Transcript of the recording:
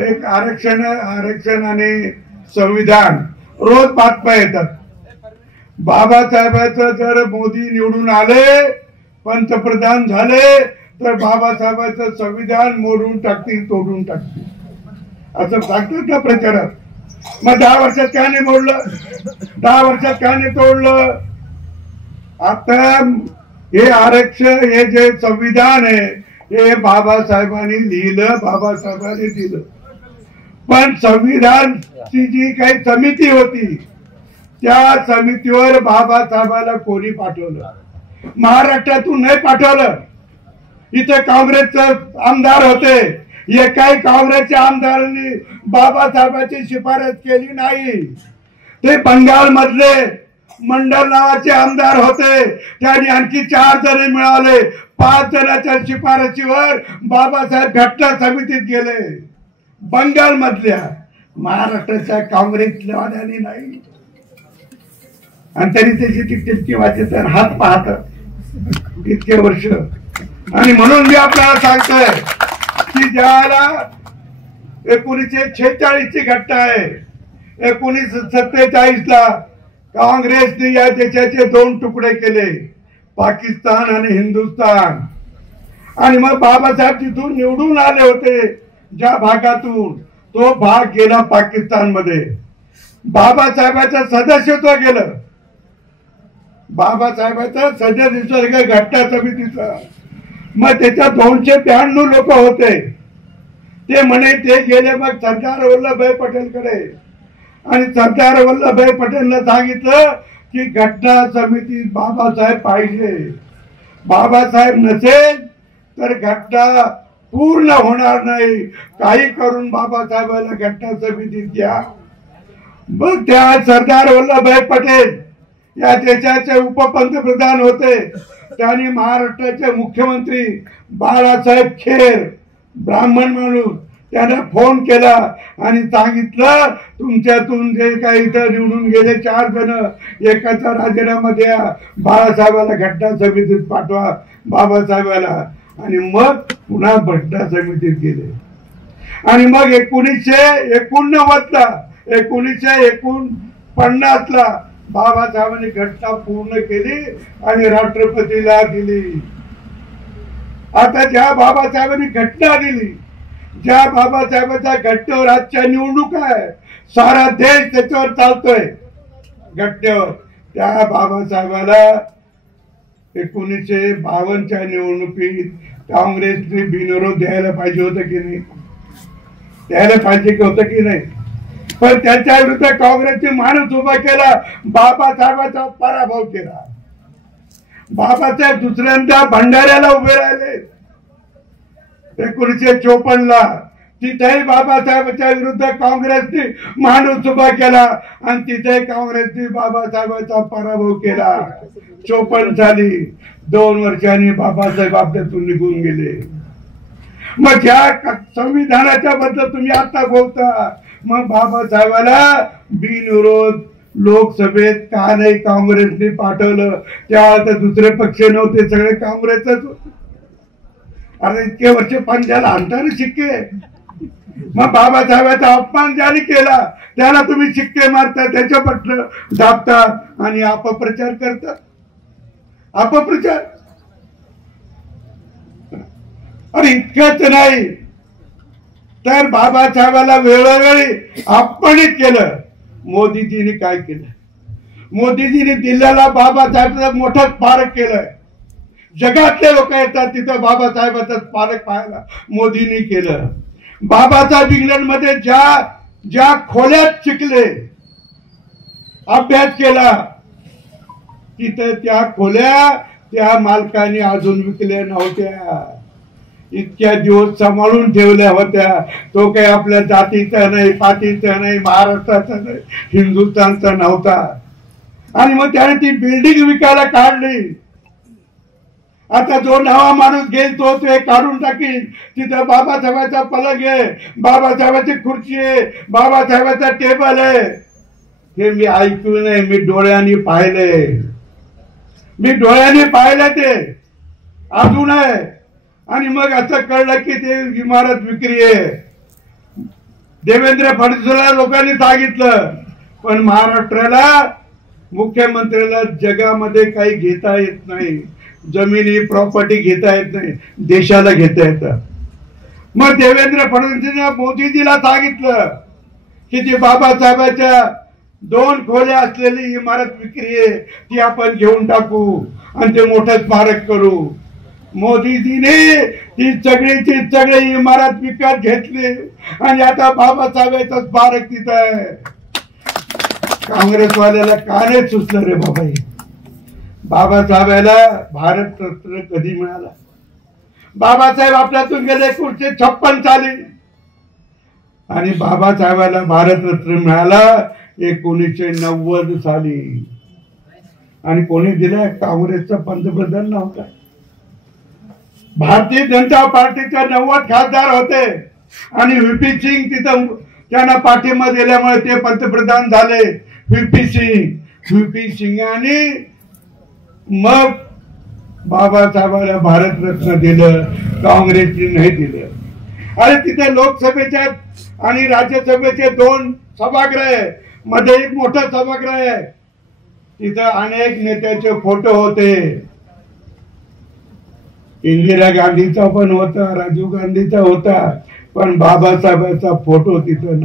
एक आरक्षण आणि संविधान रोज बातम्या येतात. बाबासाहेबांचं जर मोदी निवडून आले पंतप्रधान झाले तर बाबासाहेबांचं संविधान मोडून टाकतील तोडून टाकतील असं सांगतात ना प्रचारात. मग 10 वर्षात का नाही मोडलं, 10 वर्षात का नाही तोडलं. आता हे आरक्षण हे जे संविधान आहे हे बाबासाहेबांनी लिहिलं, बाबासाहेबांनी दिलं. पण संविधानची जी काही समिती होती त्या समितीवर बाबासाहेबाला कोणी पाठवलं? महाराष्ट्रातून नाही पाठवलं. इथे काँग्रेसचे आमदार होते, एकाही काँग्रेसच्या आमदारांनी बाबासाहेबांची शिफारस केली नाही. ते बंगाल मधले मंडल नावाचे आमदार होते, त्यांनी आणखी 4 जण मिळाले. 5 जणांच्या शिफारशीवर बाबासाहेब घटना समितीत गेले, बंगाल मधल्या. महाराष्ट्राच्या काँग्रेसवाल्यांनी नाही. आणि तरी त्याची टिपकी वाचत हात पाहत इतके वर्ष. आणि म्हणून मी आपल्याला सांगतोय की ज्याला 1946 ची घटना आहे, 1947 ला काँग्रेसने या देशाचे 2 तुकडे केले, पाकिस्तान आणि हिंदुस्थान. आणि मग बाबासाहेब तिथून निवडून आले होते ज्या भागातून, तो भाग गेला पाकिस्तान मध्ये. बाबासाहेबांचं सदस्यत्व गेलं, बाबासाहेबांचं सदस्यत्व घटना समितीचं. मग त्याच्यात 292 लोक होते. ते म्हणे ते गेले मग सरदार वल्लभभाई पटेलकडे, आणि सरदार वल्लभभाई पटेलने सांगितलं की घटना समितीत बाबासाहेब पाहिजे. बाबासाहेब नसेल तर घटना पूर्ण होणार नाही. काही करून बाबासाहेबांना घटना समितीत घ्या. मग त्या सरदार वल्लभभाई पटेल या देशाचे उपपंतप्रधान होते. त्यांनी महाराष्ट्राचे मुख्यमंत्री बाळासाहेब खेर, ब्राह्मण माणूस, त्याने फोन केला आणि सांगितलं तुमच्यातून जे काही इथं निवडून गेले 4 जण एकाचा राजीनामा द्या, बाळासाहेबाला घटना समितीत पाठवा बाबासाहेबाला. आणि मग पुन्हा घटना समितीत गेले. आणि मग 1989 ला 1949 ला बाबासाहेबांनी घटना पूर्ण केली आणि राष्ट्रपतीला दिली. आता ज्या बाबासाहेबांनी घटना दिली, ज्या बाबासाहेबांच्या घटनेवर आजच्या निवडणूक आहे, सारा देश त्याच्यावर चालतोय घटनेवर, त्या बाबासाहेबाला 1952च्या निवडणुकीत काँग्रेसने बिनविरोध द्यायला पाहिजे होतं की नाही? द्यायला पाहिजे होतं की नाही? पण त्याच्या विरुद्ध काँग्रेसने माणूस उभा केला, बाबासाहेबांचा पराभव केला. बाबासाहेब दुसऱ्यांदा भंडाऱ्याला उभे राहिले 1954 ला. तिथेही बाबासाहेबांच्या विरुद्ध काँग्रेसने माणूस उभा केला आणि तिथे काँग्रेसने बाबासाहेबांचा पराभव केला. 54 साली 2 वर्षांनी बाबासाहेब आपल्यातून निघून गेले. मग ज्या संविधानाच्या बद्दल तुम्ही आता बोलता, मग बाबासाहेबाला बिनविरोध लोकसभेत का नाही काँग्रेसने पाठवलं? त्यावेळेला तर दुसरे पक्ष नव्हते, सगळे काँग्रेसच होते. अरे इतके वर्ष पंजाला आणताना शिक्के. मग बाबासाहेबांचा अपमान ज्याने केला त्याला तुम्ही शिक्के मारता, त्याच्या पटलं दाबता आणि अपप्रचार करता. अपप्रचार. अरे इतकंच नाही तर बाबासाहेबाला वेळोवेळी अपमानित केलं. मोदीजींनी काय केलं? मोदीजींनी दिल्लीला बाबासाहेबांचा मोठा स्मारक केलंय. जगातले लोक येतात तिथं बाबासाहेबांचं स्मारक पाहायला. मोदींनी केलं. बाबासाहेब इंग्लंड मध्ये ज्या खोल्यात शिकले, अभ्यास केला, तिथं त्या खोल्या त्या मालकाने अजून विकल्या नव्हत्या. इतक्या दिवस सांभाळून ठेवल्या होत्या. तो काही आपल्या जातीचा नाही, पातीचा नाही, महाराष्ट्राचा नाही, हिंदुस्थानचा नव्हता. आणि मग त्याने ती बिल्डिंग विकायला काढली. आता जो नवा माणूस घेईल तो ते काढून टाकील. तिथं बाबासाहेबांचा पलंग आहे, बाबासाहेबांची खुर्ची आहे, बाबासाहेबांचा टेबल आहे. हे मी ऐकू नये, मी डोळ्यांनी पाहिले. मी डोळ्यांनी पाहिलं ते अजून आहे. आणि मग असं कळलं की ते इमारत विक्री आहे. देवेंद्र फडणवीसला लोकांनी सांगितलं, पण महाराष्ट्राला मुख्यमंत्र्याला जगामध्ये काही घेता येत नाही, जमिनी प्रॉपर्टी घेता येत नाही, देशाला घेता येतं. मग देवेंद्र फडणवीसने मोदीजीला सांगितलं की जी बाबासाहेबांच्या 2 खोल्या असलेली इमारत विक्री आहे ती आपण घेऊन टाकू आणि ते मोठं स्मारक करू. मोदीजीने ती सगळी इमारत विकत घेतली आणि आता बाबासाहेबांचं स्मारक तिथं आहे. काँग्रेसवाल्याला का नाही सुचलं रे बाबा? बाबासाहेबाला भारत रत्न कधी मिळाला? बाबासाहेब आपल्यातून गेले 1956 साली आणि बाबासाहेबाला भारत रत्न मिळाला 1990 साली. आणि कोणी दिला? काँग्रेसचा पंतप्रधान नव्हता. भारतीय जनता पार्टीचे 90 खासदार होते आणि व्हीपी सिंग तिथं त्यांना पाठिंबा दिल्यामुळे ते पंतप्रधान झाले. व्हीपी सिंगांनी मग बाबासाहेबांना भारत रत्न दिलं, काँग्रेसने नाही दिलं. अरे तिथे लोकसभेच्या आणि राज्यसभेचे 2 सभागृह आहे, मध्ये एक मोठं सभागृह आहे, तिथं अनेक नेत्याचे फोटो होते. इंदिरा गांधीचा पण होता, राजीव गांधीचा होता, पण बाबासाहेबांचा फोटो तिथं